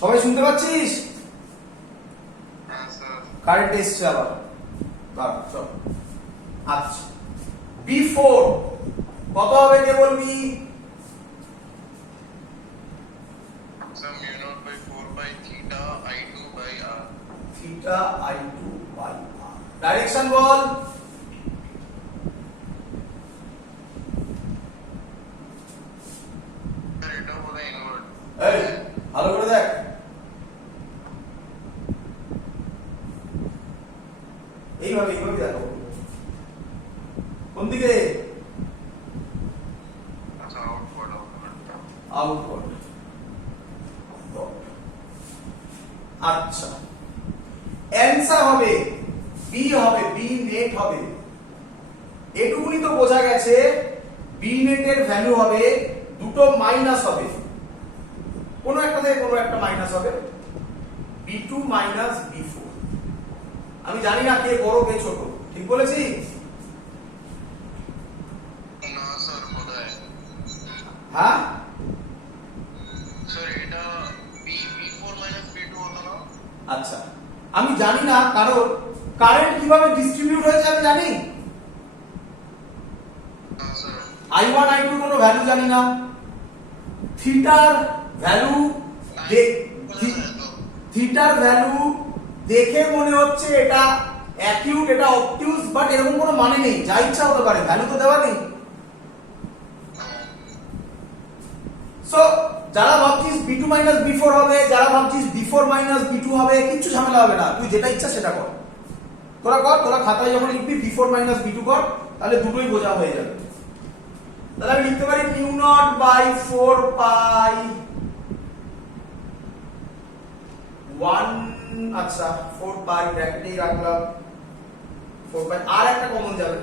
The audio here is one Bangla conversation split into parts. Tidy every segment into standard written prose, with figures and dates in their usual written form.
সবাই শুনতে পাচ্ছিস? হ্যাঁ স্যার। কারেন্ট এসছে আবার। দাঁড়া চল। আচ্ছা B4 কত হবে কে বলবি? Sir mu naught by 4 by theta I2 by r। Theta I2 by r। Direction বল। স্যার এটা বোধহয় ইনভার্ট। এই ভালো করে দেখ। এইভাবে দেখো। কোন দিকে? আচ্ছা আউটওয়ার্ড। আউটওয়ার্ড। আচ্ছা অ্যানসার হবে বি, হবে বি নেট হবে। এটুকুনি তো বোঝা গেছে বি নেটের ভ্যালু হবে দুটো মাইনাস হবে, কোনো একটা থেকে কোনো একটা মাইনাস হবে, B2 মাইনাস B4। আমি জানি না কে বড় কে ছোট, ঠিক বলেছি? না স্যার বোধহয়। হ্যাঁ স্যার এটা B4 minus B2 হতো না? আচ্ছা আমি জানি না, কারণ কারেন্ট কিভাবে ডিস্ট্রিবিউট হয়েছে আমি জানি। না স্যার। I1 I2 কোনো ভ্যালু জানি না। থিটার ভ্যালু থিটার ভ্যালু দেখে মনে হচ্ছে এটা অ্যাকিউট, এটা অবটিউজ, বাট এরকম কোনো মানে নেই, যা ইচ্ছা হতে পারে, ভ্যালু তো দেওয়া নেই। সো যারা ভাবছিস B2 মাইনাস B4 হবে, যারা ভাবছিস B4 মাইনাস B2 হবে, কিচ্ছু ঝামেলা হবে না, তুই যেটা ইচ্ছা সেটা কর। তোরা খাতায় যখন লিখবি B4 মাইনাস B2 কর, তাহলে দুটোই বোঝা হয়ে যাবে। তাহলে আমি লিখতে পারি মিউ নট বাই 4 পাই 1, আচ্ছা 4 পাই ব্র্যাকেটেই রাখলাম, 4 পাই, আর একটা কমন যাবে,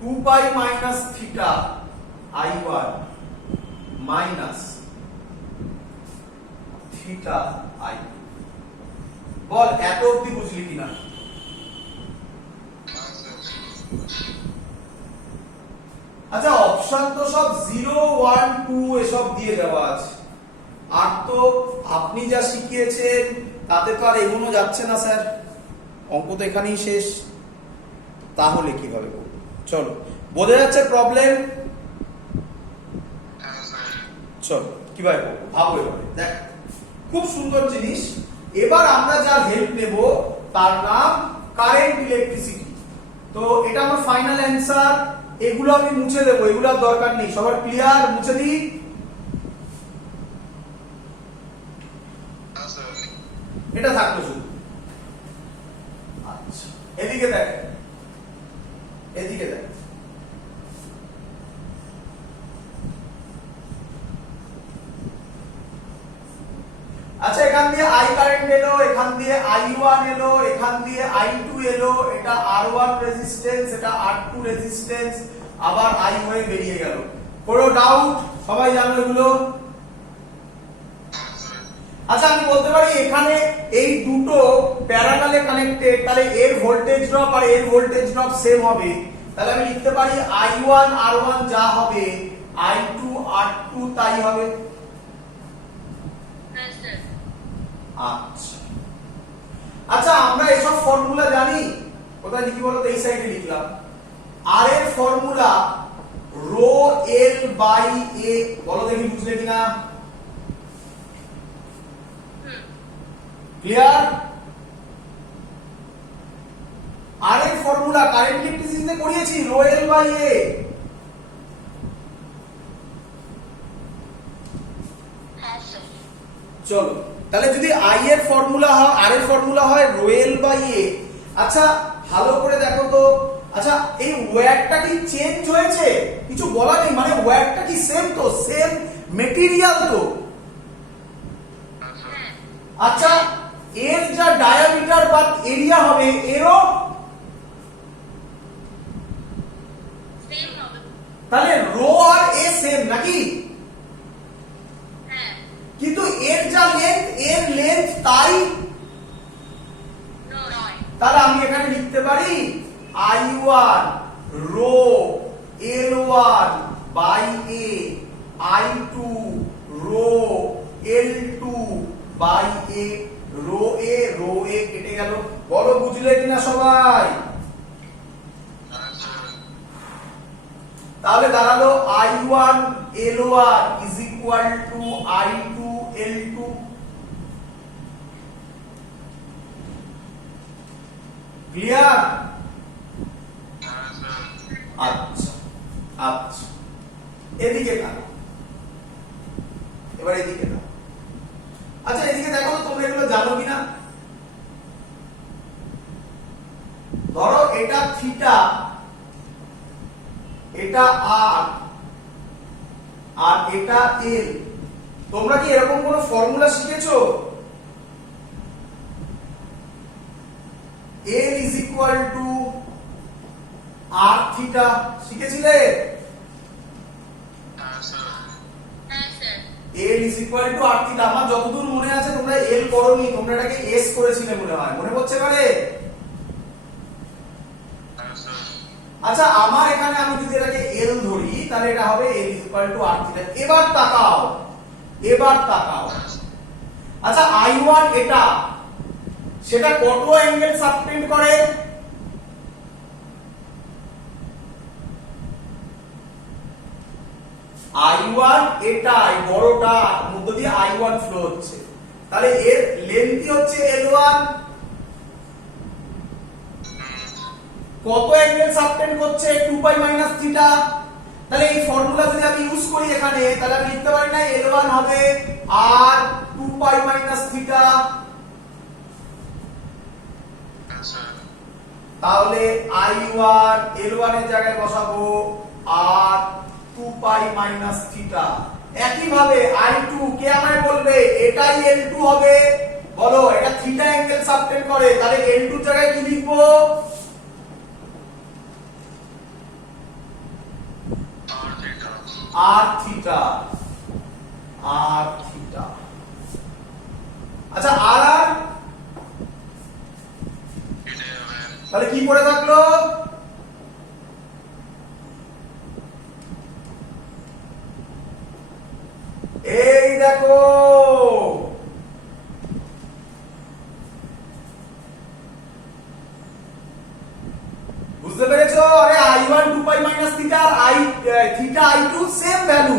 2 pi minus theta I1 minus theta I2। বল এত অবধি বুঝলি কিনা? আচ্ছা অপশন তো সব 0 1 2 এসব দিয়ে দেওয়া আছে, আর তো আপনি যা শিখিয়েছেন তাতে তো আর এগোনো যাচ্ছে না স্যার, অঙ্ক তো এখানেই শেষ। তাহলে কিভাবে করব? চলো, বোঝা যাচ্ছে প্রবলেম? চলো কিভাবে করবো ভাবো এবারে। দেখ খুব সুন্দর জিনিস। এবার আমরা যা হেল্প নেব তার নাম কারেন্ট ইলেকট্রিসিটি। তো এটা আমার ফাইনাল অ্যান্সার। এগুলো আমি মুছে দেবো, এগুলো আর দরকার নেই, সবার ক্লিয়ার? মুছে দিই। এটা থাকলো শুধু। আচ্ছা এদিকে দেখ, এদিকে দেখ। আচ্ছা এখান দিয়ে I কারেন্ট এলো, এখান দিয়ে I1 এলো, এখান দিয়ে I2 এলো, এটা R1 রেজিস্ট্যান্স, এটা R2 রেজিস্ট্যান্স, আবার I হয়ে বেরিয়ে গেল। কোনো ডাউট? সবাই জানো এগুলো? আচ্ছা আমি বলতে পারি এখানে এই দুটো প্যারালালে কানেক্টেড, তাহলে এর ভোল্টেজ ড্রপ আর এর ভোল্টেজ ড্রপ সেম হবে। তাহলে আমি লিখতে পারি I1 R1 যা হবে I2 R2 তাই হবে। আচ্ছা আচ্ছা আমরা এসব ফর্মুলা জানি, কোথায় লিখি বলো তো? এই সাইডে লিখলাম। আর এর ফর্মুলা রো এল বাই এ, বলো দেখি বুঝলে কিনা? ক্লিয়ার? আর এর ফর্মুলা কারেন্ট ইলেকট্রিসিটিতে করিয়েছি, রো এল বাই এ। চলো তাহলে যদি I এর ফর্মুলা হয়, আর এর ফর্মুলা হয় রো এল বাই এ। আচ্ছা ভালো করে দেখো তো, আচ্ছা এই ওয়্যারটা কি চেঞ্জ হয়েছে? কিছু বলা নেই, মানে ওয়্যারটা কি সেম? তো সেম মেটেরিয়াল তো। আচ্ছা এর যা ডায়ামিটার বা এরিয়া হবে এরও সেম হবে, তাহলে রো আর এ সেম নাকি? হ্যাঁ। কিন্তু এর যা লেন্থ, এর লেন্থ তাই নয়। তাহলে আমি এখানে লিখতে পারি I1 rho L1 L1 by A I2 rho L2 by A rho A কেটে গেল। বলো বুঝলে কিনা সবাই? তাহলে দাঁড়ালো I1 L1 is equal to I2 L2। Clear? আচ্ছা আচ্ছা, এদিকে না, এবার এদিকে না। আচ্ছা এদিকে দেখো তো তোমরা এগুলো জানো কিনা। ধরো এটা থিটা, এটা আর আর এটা এল। তোমরা কি এরকম কোন ফর্মুলা শিখেছো? L is equal to r theta শিখেছিলে? হ্যাঁ sir. L is equal to r theta। আমার যতদূর মনে আছে তোমরা L করোনি, তোমরা এটাকে S করেছিলে মনে হয়, মনে পড়ছে পারে? আচ্ছা আমার এখানে আমি যদি এটাকে L ধরি তাহলে এটা হবে L is equal to r theta। এবার তাকাও, এবার তাকাও। আচ্ছা I1 এটা, সেটা কত অ্যাঙ্গেল সাবটেন্ড করে? I1 এটাই বড়টা, মধ্য দিয়ে I1 ফ্লো হচ্ছে, তাহলে এর লেন্থই হচ্ছে L1। কত অ্যাঙ্গেল সাবটেন্ড করছে? 2 পাই মাইনাস থিটা। তাহলে এই ফর্মুলা যদি আমি ইউজ করি এখানে, তাহলে আমি লিখতে পারি না L1 হবে r 2 পাই মাইনাস থিটা। তাহলে I1 L1 এর জায়গায় বসাবো r 2 পাই মাইনাস থিটা। একই ভাবে I2 কে আমায় বলবে এটাই L2 হবে। বলো এটা থিটা অ্যাঙ্গেল সাবটেন্ড করে, তাহলে L2 এর জায়গায় কি লিখবো? r theta, r theta. আচ্ছা আর আর তাহলে কি পড়ে থাকলো? এই দেখো বুঝতে পেরেছো? আরে I1 2 পাই মাইনাস থিটা আর থিটা I2 সেম ভ্যালু।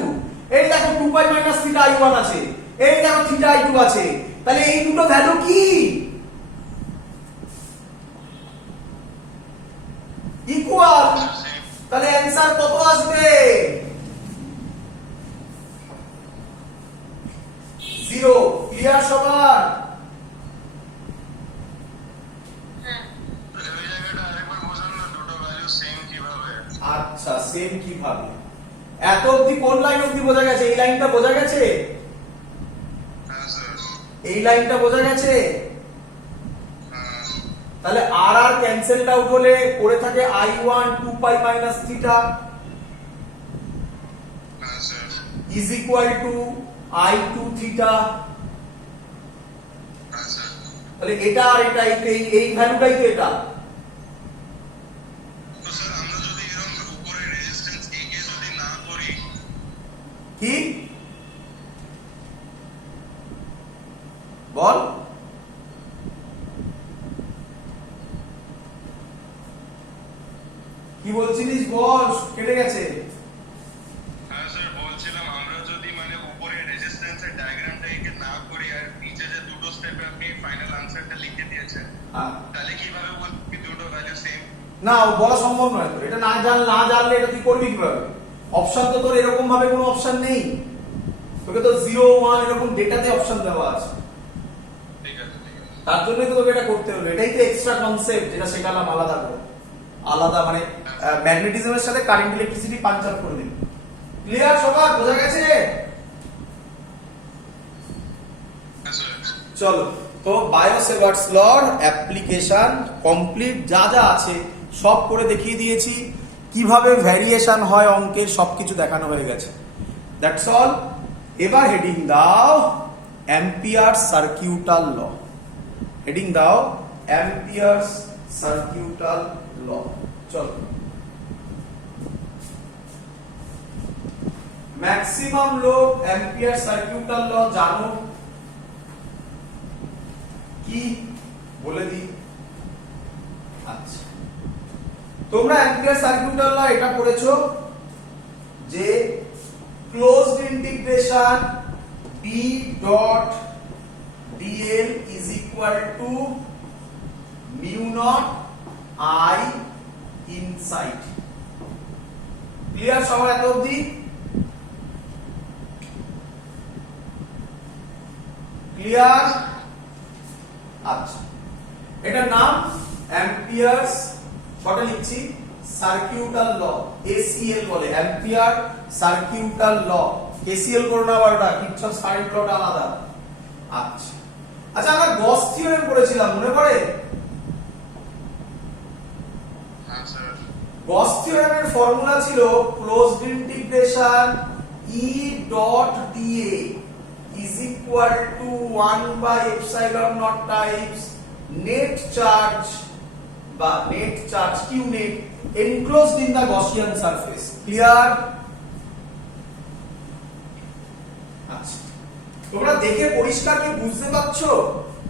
এই দেখো 2 পাই মাইনাস থিটা I1 আছে, এই দেখো থিটা I2 আছে, তাহলে এই দুটো ভ্যালু কি? ইকুয়াল। তাহলে অ্যানসার কত আসবে? 0। ক্লিয়ার সবার? আচ্ছা সেম কিভাবে? এত অবধি কোন লাইন অবধি বোঝা গেছে? এই লাইনটা বোঝা গেছে? এই লাইনটা বোঝা গেছে? তাহলে আর আর ক্যান্সেল আউট হলে পড়ে থাকে I1 2 pi minus theta is equal two I2 theta. তাহলে এটা আর এটা এই ভ্যালুটাই তো এটা। কি বল? কি বলছিলিস বল, কেটে গেছে। হ্যাঁ স্যার বলছিলাম আমরা যদি মানে উপরে রেজিস্ট্যান্সের ডায়াগ্রামটা এঁকে না করি আর নিচে যে দুটো স্টেপে আপনি ফাইনাল আনসারটা লিখে দিয়েছেন, তাহলে কিভাবে বলবি দুটো ভ্যালু সেম? না বলা সম্ভব নয়, তো এটা না জানলে এটা তুই করবি কিভাবে? অপশন তো তোর এরকম ভাবে কোনো অপশন নেই, তোকে তো 0 1 এরকম ডেটাতে অপশন দেওয়া আছে। ঠিক আছে ঠিক আছে। তার জন্যই তো তোকে এটা করতে হবে। এটাই তো এক্সট্রা কনসেপ্ট যেটা শেখালাম আলাদা করে, আলাদা মানে ম্যাগনেটিজমের সাথে কারেন্ট ইলেকট্রিসিটি পাঞ্চ আপ করে দিন। ক্লিয়ার সবার? বোঝা গেছে? চলো তো বায়োসেভার্টস লর অ্যাপ্লিকেশন কমপ্লিট, যা যা আছে সব করে দেখিয়ে দিয়েছি, কিভাবে ভ্যারিয়েশন হয় অঙ্কের সবকিছু দেখানো হয়ে গেছে। That's all. এবার হেডিং দাও অ্যাম্পিয়ার সার্কিউটাল ল। হেডিং দাও অ্যাম্পিয়ার সার্কিউটাল ল। চলো ম্যাক্সিমাম লোক অ্যাম্পিয়ার সার্কিউটাল ল জানো কি বলে দিই। আচ্ছা, তোমরা অ্যাম্পিয়ার সার্কিউটাল ল এটা পড়েছো যে closed integration B dot dl is equal to mu naught I inside। Clear সবার এত অবধি? ক্লিয়ার? আচ্ছা, এটার নাম অ্যাম্পিয়ারস শর্টে লিখছি সার্কিউটাল ল, ACL বলে, অ্যাম্পিয়ার সার্কিউটাল ল। KCL করো না বারোটা, কিরচফস কারেন্ট লটা আলাদা। আচ্ছা আচ্ছা, আমরা গস থিওরেম পড়েছিলাম মনে পড়ে? হ্যাঁ স্যার। গস থিওরেমের ফর্মুলা ছিল closed integration E dot dA is equal to 1 by epsilon naught times net charge বা net charge q net enclosed in the Gaussian surface। Clear? আচ্ছা, তোমরা দেখে পরিষ্কার কি বুঝতে পারছো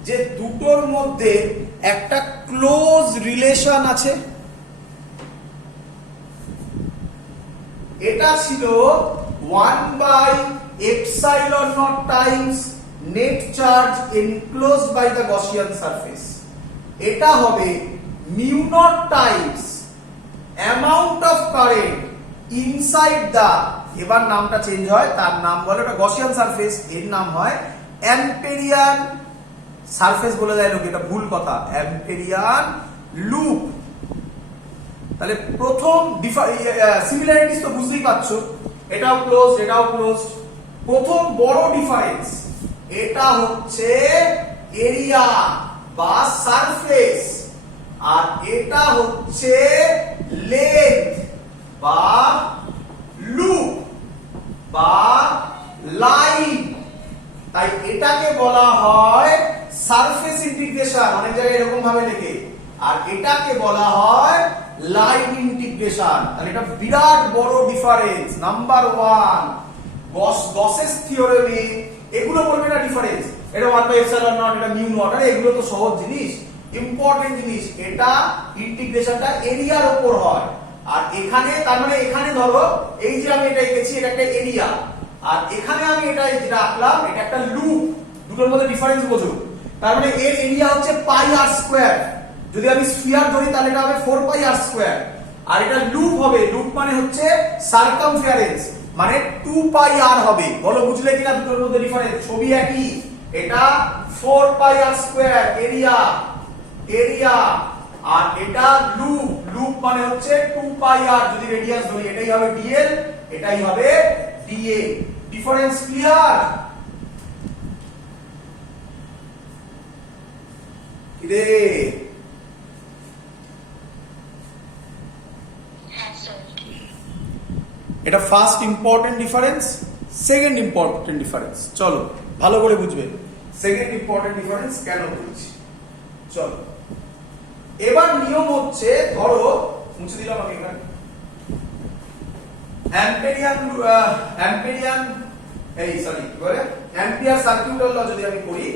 যে দুটোর মধ্যে একটা ক্লোজ রিলেশন আছে? এটা ছিল 1 by epsilon naught times net charge enclosed by the Gaussian surface। এটা হবে mu naught times amount of current inside the, এবার নামটা চেঞ্জ হয়, তার নাম বলে ওটা গসিয়ান সারফেস, এর নাম হয় অ্যাম্পেরিয়ান সারফেস বলে দেয় লোকে, এটা ভুল কথা, অ্যাম্পেরিয়ান লুপ। তাহলে প্রথম সিমিলারিটিস তো বুঝতেই পারছো, এটাও ক্লোজ এটাও ক্লোজ। প্রথম বড় ডিফারেন্স এটা হচ্ছে এরিয়া বা সারফেস, আর এটা হচ্ছে লেন্থ বা লুপ বা লাইন। তাই এটাকে বলা হয় সারফেস ইন্টিগ্রেশন, অনেক জায়গায় এরকম ভাবে লেখে, আর এটাকে বলা হয় লাইন ইন্টিগ্রেশন। তাহলে এটা বিরাট বড় ডিফারেন্স। নাম্বার 1 গসেস থিওরেমে এগুলো বলবে না ডিফারেন্স, এটা 1 বাই এপসাইলন নট, এটা মিউ নট, আরে এগুলো তো সহজ জিনিস, ইম্পর্টেন্ট জিনিস। এটা ইন্টিগ্রেশনটা এরিয়ার উপর হয়, আর এখানে তার মানে এখানে ধরো এই যে আমি এটা এঁকেছি এটা একটা এরিয়া, আর এখানে আমি এটা যেটা আঁকলাম এটা একটা লুপ। দুটোর মধ্যে ডিফারেন্স বোঝো। তার মানে এর এরিয়া হচ্ছে পাই আর স্কয়ার, যদি আমি স্ফিয়ার ধরি তাহলে এটা হবে 4 পাই আর স্কয়ার, আর এটা লুপ হবে, লুপ মানে হচ্ছে সারকামফারেন্স, মানে 2 পাই আর হবে। বলো বুঝলে কিনা দুটোর মধ্যে ডিফারেন্স? ছবি একই, এটা 4 পাই আর স্কয়ার এরিয়া, এরিয়া, আর এটা লুপ, লুপ মানে হচ্ছে 2 পাই আর, যদি রেডিয়াস ধরি এটাই হবে dl, এটাই হবে dA। Difference clear? কিরে এটা first important difference, second important difference. চলো ভালো করে বুঝবে সেকেন্ড ইম্পর্টেন্ট ডিফারেন্স কেন বলছি। চলো এবার নিয়ম হচ্ছে, ধরো মুছে দিলাম আমি এখানে, অ্যাম্পিয়ার সার্কিউটাল ল যদি আমি করি,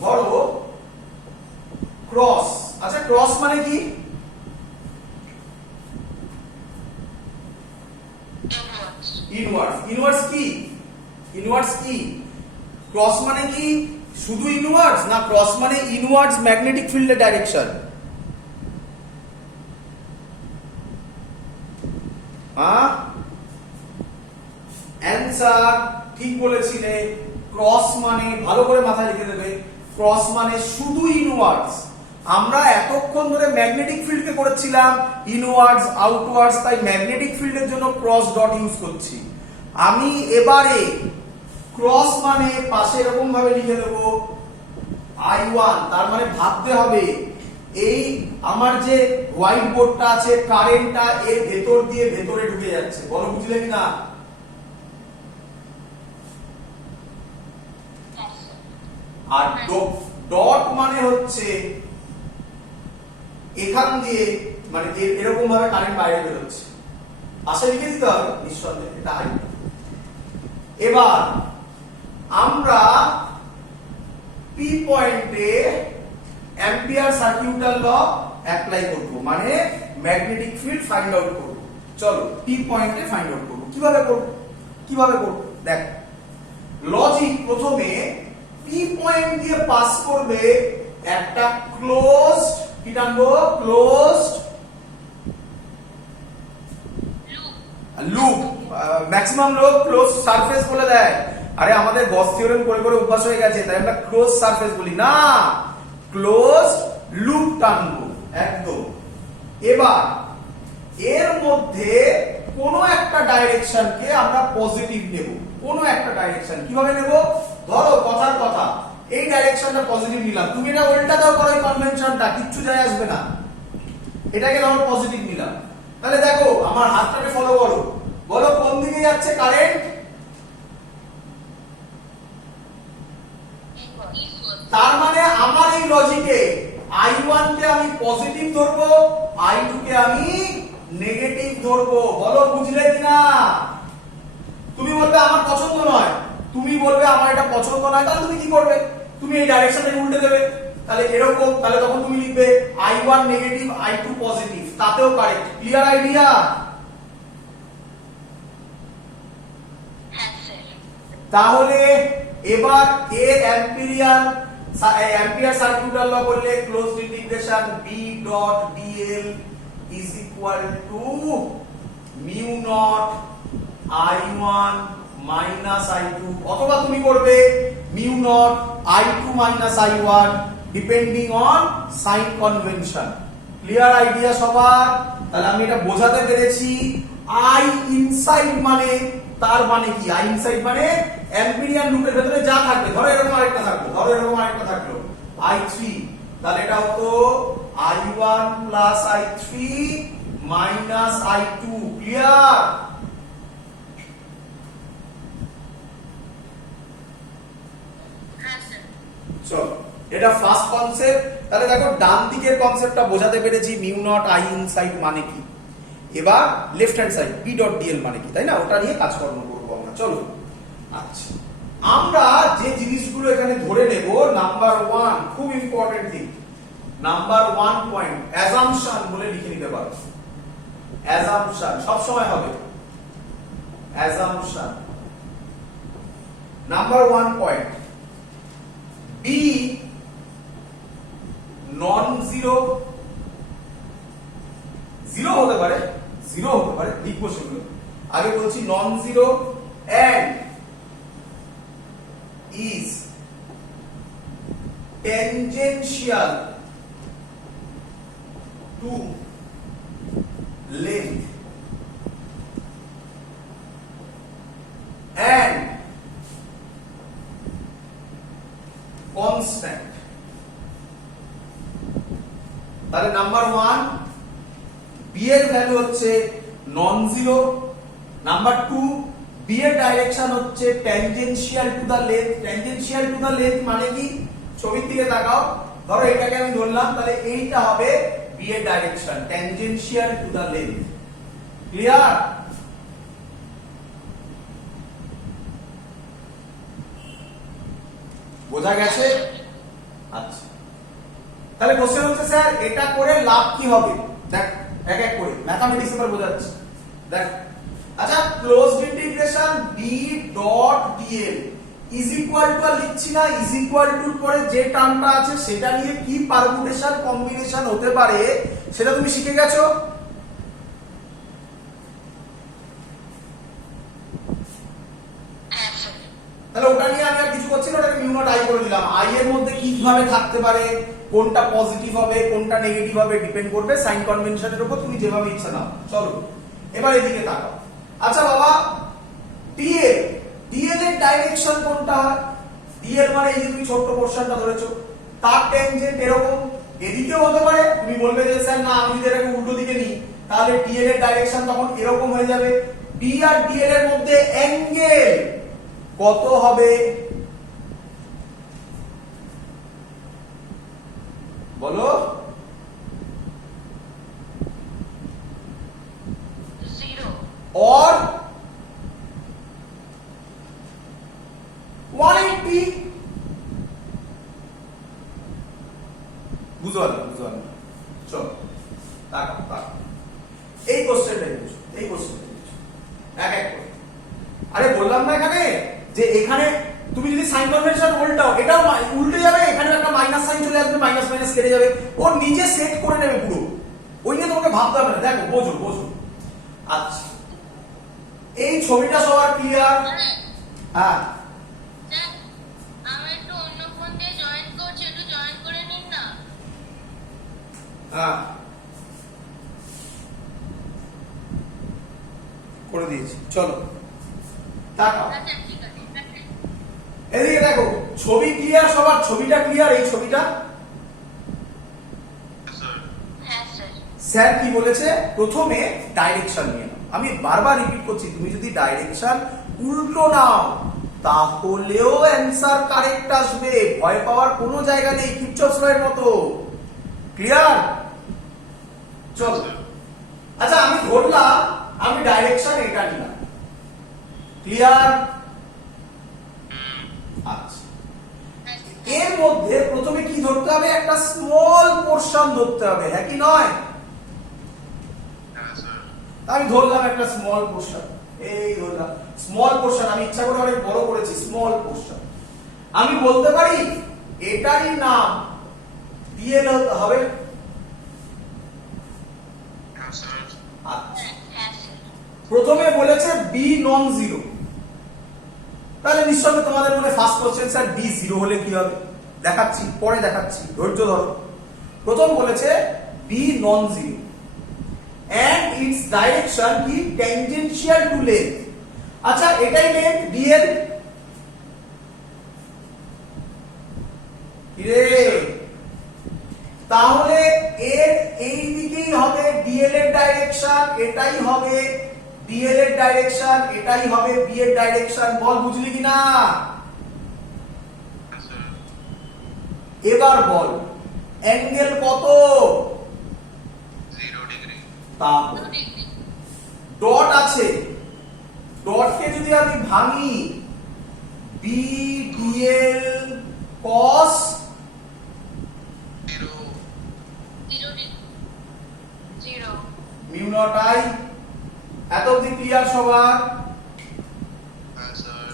ধরো ক্রস। আচ্ছা ক্রস মানে কি? ইনভার্স। ইনভার্স কি? ইনভার্স কি? ক্রস মানে কি শুধু ইনভার্স, না ক্রস মানে ইনভার্স ম্যাগনেটিক ফিল্ডের ডাইরেকশন? অ্যানসার ঠিক বলেছিলে। ক্রস মানে ভালো করে মাথায় রেখে দেবে, ক্রস মানে শুধু ইনওয়ার্ডস। আমরা এতক্ষণ ধরে ম্যাগনেটিক ফিল্ডকে করেছিলাম ইনওয়ার্ডস আউটওয়ার্ডস, তাই ম্যাগনেটিক ফিল্ডের জন্য ক্রস ডট ইউজ করছি। আমি এবারে ক্রস মানে পাশে এরকম ভাবে লিখে দেবো I1, তার মানে ভাবতে হবে এই আমার যে হোয়াইট বোর্ডটা আছে কারেন্টটা এর ভেতর দিয়ে ভেতরে ঢুকে যাচ্ছে। বলো বুঝলে কিনা? আর ডট মানে হচ্ছে এখান দিয়ে, মানে এরকম ভাবে কারেন্ট বাইরে বেরোচ্ছে। পাশে লিখে দিতে হবে নিঃসন্দেহে, এটা এবার আমরা পি পয়েন্টে অ্যাম্পিয়ার সার্কিউটাল ল অ্যাপ্লাই করব, মানে ম্যাগনেটিক ফিল্ড ফাইন্ড আউট করব। চলো পি পয়েন্টে ফাইন্ড আউট করব। কিভাবে করব দেখ, লজিক প্রথমে পি পয়েন্ট দিয়ে পাস করবে একটা ক্লোজড, কি টানবো, ক্লোজড লুপ। ম্যাক্সিমাম লোক ক্লোজ সারফেস বলে দেয়, আরে আমাদের গস থিওরেম করে করে অভ্যাস হয়ে গেছে, তাই আমরা ক্লোজ সারফেস বলি না, ক্লোজ লুপ টানবো একদম। এবার এর মধ্যে কোন একটা ডাইরেকশনকে আমরা পজিটিভ নেব, কোন একটা ডাইরেকশন। কিভাবে নেব, ধরো কথার কথা এই ডাইরেকশনটা পজিটিভ নিলাম, তুমি এটা উল্টা দাও করো এই কনভেনশনটা, কিচ্ছু যায় আসবে না, এটাকে ধরো পজিটিভ নিলাম। তাহলে দেখো আমার হাতটাকে ফলো করো, বলো কোন দিকে যাচ্ছে কারেন্ট। তার মানে আমার এই লজিকে I1 কে আমি পজিটিভ ধরবো, I2 কে আমি নেগেটিভ ধরবো। বলো বুঝলে কিনা? তুমি বলবে আমার পছন্দ নয়, তুমি বলবে আমার এটা পছন্দ নয়, তাহলে তুমি কি করবে, তুমি এই ডাইরেকশনে উল্টে দেবে। তাহলে এরকম, তাহলে তখন তুমি লিখবে I1 নেগেটিভ I2 পজিটিভ, তাতেও কারেক্ট। Clear idea? তাহলে এবার এর অ্যাম্পিয়ার সার্কিউটাল ল করলে closed integration B dot dl is equal to mu naught I1 minus I2, অথবা তুমি করবে mu naught I2 minus I1 depending on sign convention। Clear idea সবার? তাহলে আমি এটা বোঝাতে পেরেছি। I inside মানে, তার মানে কি, I inside মানে অ্যাম্পিয়ার লুপের ভেতরে যা থাকবে, ধরো এরকম আরেকটা থাকলো, ধরো এরকম আরেকটা থাকলো I3, তাহলে এটা হতো I1 plus I3 minus I2। Clear? চলো এটা ফার্স্ট কনসেপ্ট। তাহলে দেখো ডান দিকের কনসেপ্টটা বোঝাতে পেরেছি, মিউ নট আই ইনসাইড মানে কি। এবার left hand side B dot dl মানে কি, তাই না, ওটা নিয়ে কাজকর্ম করবো আমরা। চলো আচ্ছা, আমরা যে জিনিসগুলো এখানে ধরে নেব, নাম্বার 1 খুব important thing, number 1 point assumption বলে লিখে নিতে পারো। অ্যাজাম্পশন সব সময় হবে, assumption. Number 1 point, B non zero, zero হতে পারে, জিরো হতে পারে, লিখবো সেগুলো। আগে বলছি non zero and is tangential to length and constant। তাহলে নাম্বার 1 বি এর ভ্যালু হচ্ছে নন জিরো, নাম্বার 2 বি এর ডাইরেকশন হচ্ছে tangential to the length. Tangential to the length মানে কি, ছবির দিকে তাকাও, ধরো এটাকে আমি ধরলাম, তাহলে এইটা হবে বি এর direction, tangential to the length. Clear? বোঝা গেছে? আচ্ছা, তাহলে কোশ্চেন হচ্ছে স্যার এটা করে লাভ কি হবে, দেখ এক এক করে ম্যাথমেটিক্স এর বোঝাচ্ছি। দেখ আচ্ছা, closed integration B dot dl is equal to, আর লিখছি না, ইজ ইকুয়াল টু পরে যে টার্মটা আছে সেটা নিয়ে কি পারমুটেশন কম্বিনেশন হতে পারে সেটা তুমি শিখে গেছো। তাহলে ওটা নিয়ে আমি আর কিছু করছি না, ওটাকে মিউ নট আই করে দিলাম। আই এর মধ্যে কিভাবে থাকতে পারে, কোনটা পজিটিভ হবে কোনটা নেগেটিভ হবে ডিপেন্ড করবে সাইন কনভেনশনের উপর, তুমি যেভাবে ইচ্ছা নাও। চলো এবার এদিকে তাকাও। আচ্ছা বাবা, ডিএল, ডিএল এর ডাইরেকশন কোনটা হয়? ডিএল মানে এই যে তুমি ছোট্ট পোরশনটা ধরেছো, তার ট্যানজেন্ট এরকম, এদিকেও হতে পারে। তুমি বলবে যে স্যার না, আমি যদি এটাকে উল্টো দিকে নিই তাহলে ডিএল এর ডাইরেকশন তখন এরকম হয়ে যাবে। বি আর ডিএল এর মধ্যে অ্যাঙ্গেল কত হবে বলো? Zero. और যে এখানে তুমি যদি সাইন কনভেনশন উল্টাও, এটাও উল্টে যাবে, এখানে একটা মাইনাস সাইন চলে আসবে, মাইনাস মাইনাস কেটে যাবে, ও নিজে সেট করে নেবে পুরো, ওই নিয়ে তোমাকে ভাবতে হবে না। দেখো বোঝো বোঝো। আচ্ছা, এই ছবিটা সবার ক্লিয়ার? হ্যাঁ, স্যার আমি একটু অন্য ফোন দিয়ে জয়েন করছি, একটু জয়েন করে নিন না। হ্যাঁ করে দিয়েছি, চলো তাকাও আচ্ছা ঠিক আছে। এদিকে দেখো, ছবি ক্লিয়ার সবার? ছবিটা ক্লিয়ার? এই ছবিটা স্যার হ্যাঁ স্যার। স্যার কি বলেছে, প্রথমে ডাইরেকশন নিয়ে নাও। আমি বারবার রিপিট করছি, তুমি যদি ডাইরেকশন উল্টো নাও তাহলেও অ্যান্সার কারেক্ট আসবে, ভয় পাওয়ার কোনো জায়গা নেই, কিরচফস ল এর মতো। ক্লিয়ার? চল, আচ্ছা আমি ধরলাম আমি ডাইরেকশন এটা নিলাম, ক্লিয়ার? আচ্ছা, এর মধ্যে প্রথমে কি ধরতে হবে, একটা স্মল পোরশন ধরতে হবে, হ্যাঁ কি নয়? হ্যাঁ স্যার আমি ধরলাম একটা স্মল পোরশন, এই ধরলাম স্মল পোরশন, আমি ইচ্ছা করে অনেক বড় করেছি, স্মল পোরশন। আমি বলতে পারি এটারই নাম ডিএল হবে। হ্যাঁ স্যার আচ্ছা, হ্যাঁ স্যার। প্রথমে বলেছে বি নন জিরো, তাহলে নিশ্চয়ই তোমাদের মনে first question, sir B zero হলে কি হবে? দেখাচ্ছি, পরে দেখাচ্ছি, ধৈর্য ধরো। প্রথম বলেছে B non zero and its direction কি tangential to length। আচ্ছা এটাই লেন্থ dl, কিরে তাহলে এর এই দিকেই হবে dl এর ডাইরেকশন, এটাই হবে dl এর ডাইরেকশন, এটাই হবে b এর ডাইরেকশন। বল বুঝলি কিনা? হ্যাঁ স্যার এবার বল অ্যাঙ্গেল কত? 0 ডিগ্রি তাহলে ডট আছে, ডটকে যদি আমি ভাঙি B dl cos 0 zero mu naught I. এত অবধি ক্লিয়ার সবার? হ্যাঁ স্যার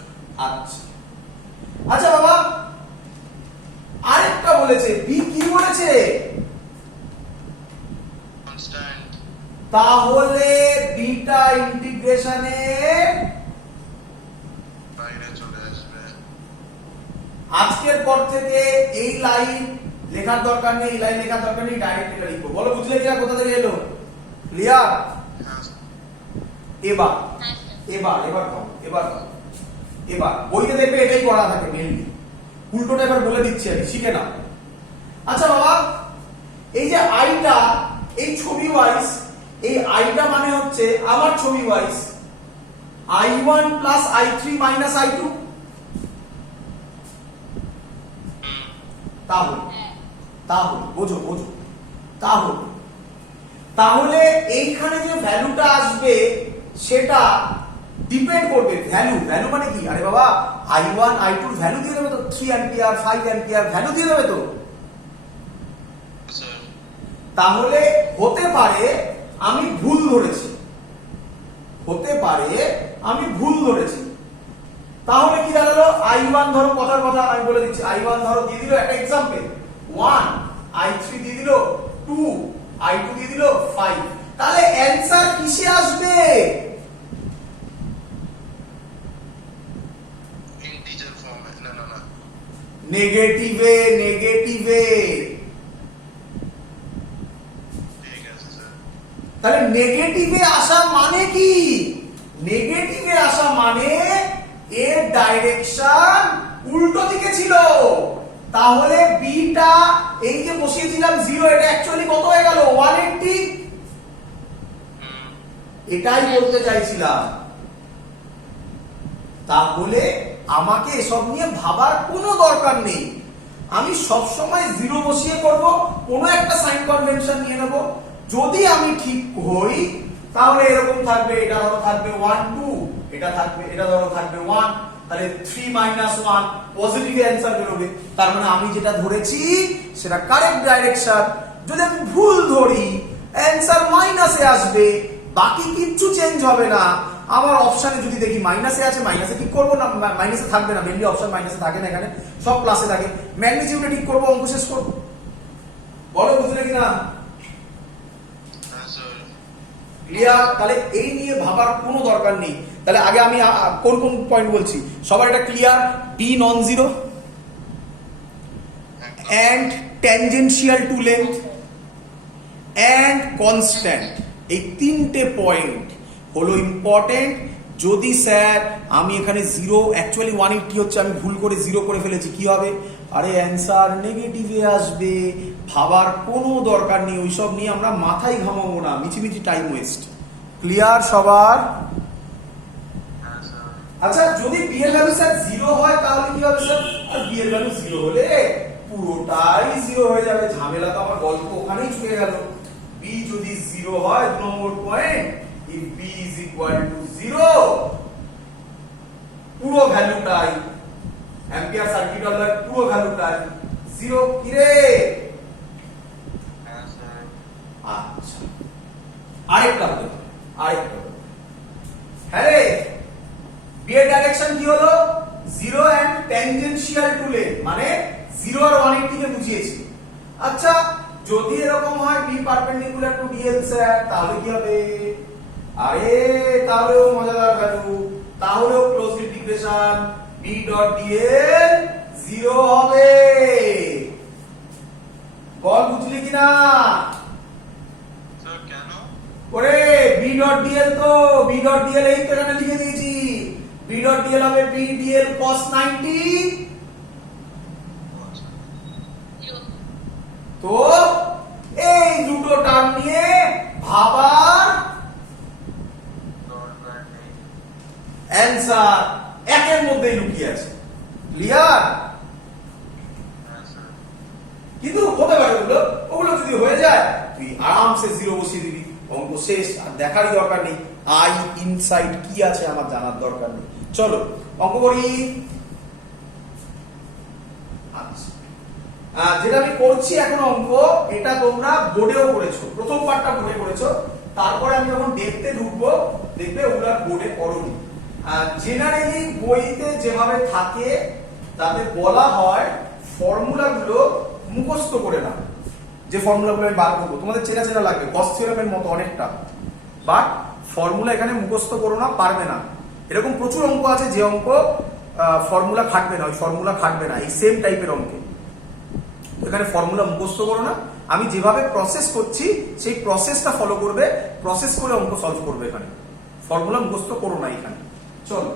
আচ্ছা আচ্ছা বাবা, আরেকটা বলেছে বি কি বলেছে, কনস্ট্যান্ট তাহলে বিটা ইন্টিগ্রেশনে বাইরে চলে আসবে। আজকের পর থেকে এই লাইন লেখার দরকার নেই, এই লাইন লেখার দরকার নেই, ডাইরেক্ট এটা লিখবো। বলো বুঝলে কিনা কোথা থেকে এলো? ক্লিয়ার? হ্যাঁ এবার হ্যাঁ স্যার। এবার এবার ভাবো, এবার ভাবো, এবার বইতে দেখবে এটাই করা থাকে মেনলি, উল্টোটা এবার বলে দিচ্ছি আমি, শিখে নাও। আচ্ছা বাবা, এই যে আইটা, এই ছবি ওয়াইজ, এই আইটা মানে হচ্ছে আমার ছবি wise i1 plus i3 minus i2। তাহলে হ্যাঁ তাহলে বোঝো বোঝো, তাহলে তাহলে এইখানে যে ভ্যালুটা আসবে সেটা ডিপেন্ড করবে, ভ্যালু ভ্যালু মানে কি, আরে বাবা i1 i2 এর ভ্যালু দিয়ে দেবে তো, 3 অ্যাম্পিয়ার 5 অ্যাম্পিয়ার ভ্যালু দিয়ে দেবে তো। স্যার তাহলে হতে পারে আমি ভুল ধরেছি, হতে পারে আমি ভুল ধরেছি। তাহলে কি দাঁড়ালো, i1 ধরো, কথার কথা আমি বলে দিচ্ছি, i1 ধরো দিয়ে দিল একটা এক্সাম্পল 1, i3 দিয়ে দিল 2, i2 দিয়ে দিল 5, তাহলে অ্যানসার কিসে আসবে? ইন্টিজার ফর্মে, না না না নেগেটিভে, নেগেটিভে। ঠিক আছে স্যার। তাহলে নেগেটিভে আসা মানে কি, নেগেটিভে আসা মানে এর ডাইরেকশন উল্টো দিকে ছিল, তাহলে বিটা এই যে বসিয়েছিলাম 0, এটা অ্যাকচুয়ালি কত হয়ে গেল, 180। এটাই বলতে চাইছিলাম। তাহলে আমাকে এসব নিয়ে ভাবার কোনো দরকার নেই, আমি সব সময় 0 বসিয়ে করব, কোনো একটা সাইন কনভেনশন নিয়ে নেব। যদি আমি ঠিক হই তাহলে এরকম থাকবে, এটা ধরো থাকবে 1 2, এটা থাকবে, এটা ধরো থাকবে 1, তাহলে 3 মাইনাস 1 পজিটিভ অ্যান্সার বেরোবে। তার মানে আমি যেটা ধরেছি সেটা কারেক্ট ডাইরেকশন। যদি আমি ভুল ধরি অ্যান্সার মাইনাসে আসবে, বাকি কিচ্ছু চেঞ্জ হবে না। আমার অপশনে যদি দেখি মাইনাসে আছে, মাইনাসে ঠিক করবো না, মাইনাসে থাকবে না, মেনলি অপশন মাইনাসে থাকে না, এখানে সব প্লাসে থাকে। ম্যাগনিটিউডে ঠিক করবো, অঙ্ক শেষ করবো। বলো বুঝলে কিনা? হ্যাঁ স্যার। ক্লিয়ার? তাহলে এই নিয়ে ভাবার কোনো দরকার নেই। তাহলে আগে আমি কোন কোন পয়েন্ট বলছি সবার এটা clear? B non zero and tangential to length and constant, এই তিনটে পয়েন্ট হলো ইম্পর্টেন্ট। যদি স্যার আমি এখানে জিরো, অ্যাকচুয়ালি 180 হচ্ছে, আমি ভুল করে জিরো করে ফেলেছি, কি হবে? আরে অ্যান্সার নেগেটিভে আসবে, ভাবার কোনো দরকার নেই, ওইসব নিয়ে আমরা মাথায় ঘামাবো না, মিছিমিছি টাইম ওয়েস্ট। ক্লিয়ার সবার? হ্যাঁ স্যার। আচ্ছা, যদি বি এর ভ্যালু স্যার জিরো হয় তাহলে কি হবে স্যার? আর বি এর ভ্যালু জিরো হলে পুরোটাই জিরো হয়ে যাবে, ঝামেলা তো আমার গল্প ওখানেই চলে গেল। বি যদি জিরো হয়, 2 নম্বর point, if b is equal to 0, পুরো ভ্যালুটাই অ্যাম্পিয়ার সার্কিট হলের পুরো ভ্যালুটাই জিরো। কি রে? হ্যাঁ স্যার। আচ্ছা, আরেকটা হলো, হ্যাঁ রে, বি এর ডাইরেকশন কি হলো? Zero and tangential to length, মানে 0 আর 180 কে বুঝিয়েছি। আচ্ছা, যদি এরকম হয় B perpendicular to dl sir, তাহলে কি হবে? আরে তাহলেও মজাদার ভ্যালু, তাহলেও close integration B dot dl 0 হবে। বল বুঝলি কিনা? স্যার কেন? ওরে বি ডট ডিএল তো, বি ডট ডিএল এই তো এখানে লিখে দিয়েছি, বি ডট ডিএল হবে বি ডিএল cos 90। তো এই দুটো টার্ম নিয়ে ভাবার অ্যান্সার একের মধ্যেই লুকিয়ে আছে। ক্লিয়ার? হ্যাঁ স্যার। কিন্তু হতে পারে ওগুলো যদি হয়ে যায় তুই আরামসে জিরো বসিয়ে দিবি, অঙ্ক শেষ, আর দেখারই দরকার নেই আই ইনসাইড কি আছে আমার জানার দরকার নেই। চলো অঙ্ক করি। আচ্ছা, যেটা আমি করছি এখন অঙ্ক, এটা তোমরা বোর্ডেও করেছো, প্রথম পার্টটা বোর্ডে করেছো, তারপরে আমি যখন দেখতে ঢুকবো দেখবে ওগুলা বোর্ডে করোনি। জেনারেলি বইতে যেভাবে থাকে তাতে বলা হয় ফর্মুলাগুলো মুখস্থ করে না, যে ফর্মুলাগুলো আমি বার করবো তোমাদের চেনা চেনা লাগবে, গস থিওরেমের মতো অনেকটা, বাট ফর্মুলা এখানে মুখস্থ করো না, পারবে না। এরকম প্রচুর অঙ্ক আছে যে অঙ্ক ফর্মুলা খাটবে না, ওই ফর্মুলা খাটবে না, এই সেম টাইপের অঙ্কে। এখানে ফর্মুলা মুখস্থ করো না, আমি যেভাবে প্রসেস করছি সেই প্রসেসটা ফলো করবে, প্রসেস করে অঙ্ক সলভ করবে, এখানে ফর্মুলা মুখস্থ করো না এখানে। চলো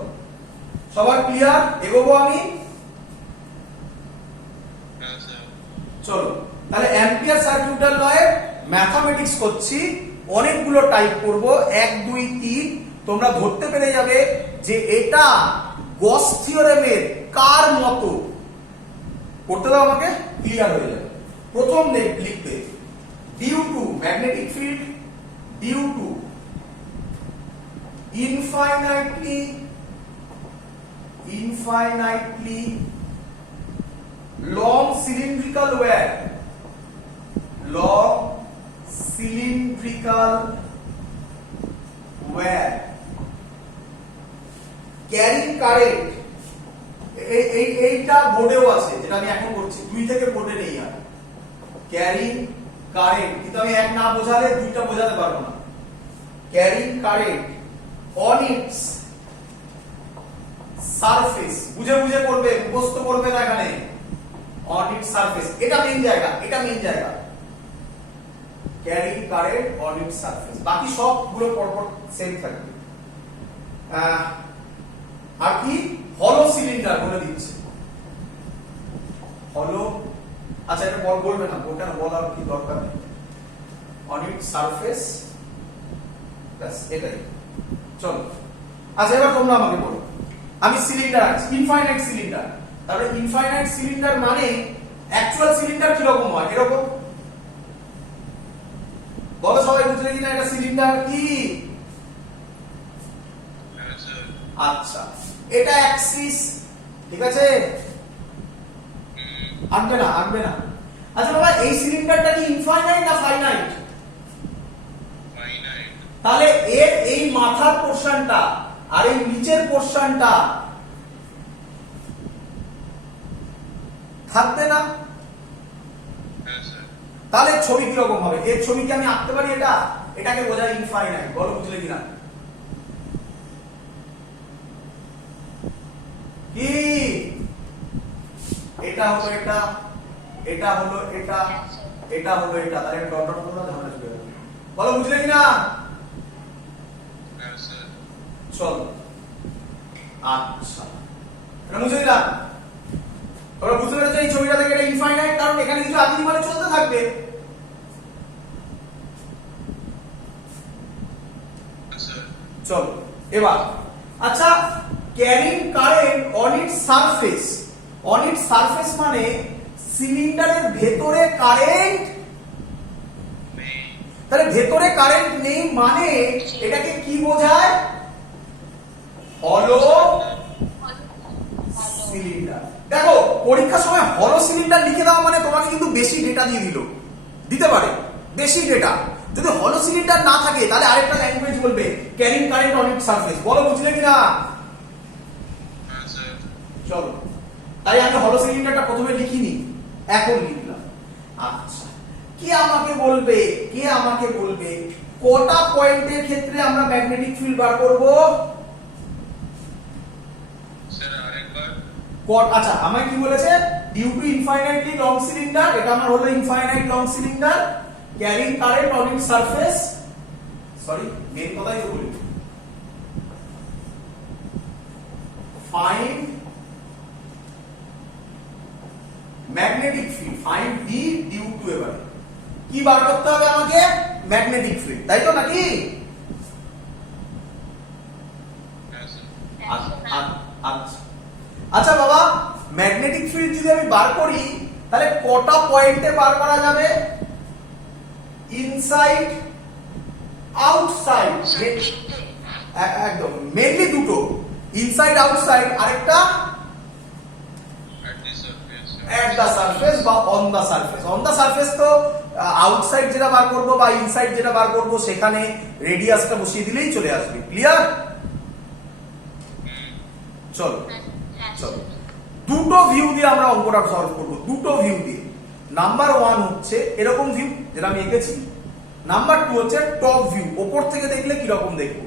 সবার ক্লিয়ার? এগোবো আমি? হ্যাঁ স্যার। চলো তাহলে অ্যাম্পিয়ার সার্কিউটাল লয়ের ম্যাথমেটিক্স করছি, অনেকগুলো টাইপ করব, 1 2 3, তোমরা ধরতে পেরে যাবে যে এটা গস থিওরেমের কার মতো। করতে দাও আমাকে, ক্লিয়ার হয়ে যাবে। প্রথম লিখবে due to magnetic field, due to infinitely long cylindrical wire, carrying current, এইটা বোর্ডেও আছে যেটা আমি এখন করছি, 2 থেকে বোর্ডে নেই আর ক্যারিং কারেন্ট, কিন্তু আমি এক না বোঝালে 2টা বোঝাতে পারবো না। Carrying current on its surface, বুঝে বুঝে করবে, মুখস্থ করবে না এখানে। অন ইটস সারফেস, এটা মেইন জায়গা, এটা মেইন জায়গা। Carrying current on its surface, বাকি সবগুলো পরপর সেম থাকবে। আর কি হলো সিলিন্ডার বলে দিচ্ছে, হলো, আচ্ছা এটা বলবে না, কেন বলার কি দরকার নেই। অন ইটস সারফেস, ব্যাস এটাই। চলো আচ্ছা, এবার তোমরা আমাকে বলো, আমি সিলিন্ডার আছে, ইনফাইনাইট সিলিন্ডার, তাহলে ইনফাইনাইট সিলিন্ডার মানে অ্যাকচুয়াল সিলিন্ডার কিরকম হয়? এরকম বলো, সবাই বুঝলে কিনা এটা সিলিন্ডার কি? হ্যাঁ স্যার। আচ্ছা, এটা অ্যাক্সিস, ঠিক আছে, আঁকবে না, আঁকবে না। আচ্ছা বাবা, এই সিলিন্ডারটা কি ইনফাইনাইট না ফাইনাইট? ফাইনাইট। তাহলে এর এই মাথার পোরশনটা আর এই নিচের পোরশনটা থাকবে না। হ্যাঁ স্যার। তাহলে ছবি কিরকম হবে? এর ছবি কি আমি আঁকতে পারি? এটাকে বোঝায় ইনফাইনাইট। বলো বুঝলে কিনা? কি এটা হলো এটা, এটা হলো এটা, এটা হলো এটা, তাহলে ডট ডট করে ঝামেলা চলে যাবে। বলো বুঝলে কিনা? হ্যাঁ স্যার। চলো আচ্ছা, এটা বুঝে দিলাম। তোমরা বুঝতে পেরেছো এই ছবিটা থেকে এটা ইনফাইনাইট, কারণ এখানে কিছু আদি মানে চলতে থাকবে। স্যার। চলো এবার, আচ্ছা, carrying current on its surface. On its surface মানে সিলিন্ডারের ভেতরে কারেন্ট নেই। তাহলে ভেতরে কারেন্ট নেই মানে এটাকে কি বোঝায়? হলো সিলিন্ডার। দেখো পরীক্ষার সময় হলো সিলিন্ডার লিখে দাও মানে তোমাকে কিন্তু বেশি ডেটা দিয়ে দিতে পারে বেশি ডেটা। যদি হলো সিলিন্ডার না থাকে তাহলে আরেকটা ল্যাঙ্গুয়েজ বলবে, carrying current on its surface. বলো বুঝলে কিনা? হ্যাঁ স্যার। চলো, তাই আমি হলো সিলিন্ডারটা প্রথমে লিখিনি, এখন লিখলাম। আচ্ছা, কে আমাকে বলবে কটা পয়েন্টের ক্ষেত্রে আমরা ম্যাগনেটিক ফিল্ড বার করব? স্যার আরেকবার। আচ্ছা, আমায় কি বলেছে? Due to infinitely long cylinder, এটা আমার হলো infinite long cylinder, carrying current on its surface. Sorry, main কথাই তো বলি, find magnetic field, find d due to. এবার কি বার করতে হবে আমাকে? ম্যাগনেটিক ফিল্ড, তাই তো নাকি? হ্যাঁ স্যার। আচ্ছা আচ্ছা বাবা, ম্যাগনেটিক ফিল্ড যদি আমি বার করি তাহলে কটা পয়েন্টে বার করা যাবে? Inside, outside. একদম মেইনলি দুটো, ইনসাইড আউটসাইড, আরেকটা At the surface. At the surface বা on the surface. On the surface তো আউটসাইড যেটা বার করব বা ইনসাইড যেটা বার করব সেখানে রেডিয়াসটা বসিয়ে দিলেই চলে আসবে। ক্লিয়ার? চলো চলো, দুটো ভিউ দিয়ে আমরা অঙ্কটা সলভ করব, দুটো ভিউ দিয়ে। নাম্বার 1 হচ্ছে এরকম ভিউ যেটা আমি এঁকেছি, নাম্বার 2 হচ্ছে টপ ভিউ, ওপর থেকে দেখলে কি রকম দেখবো।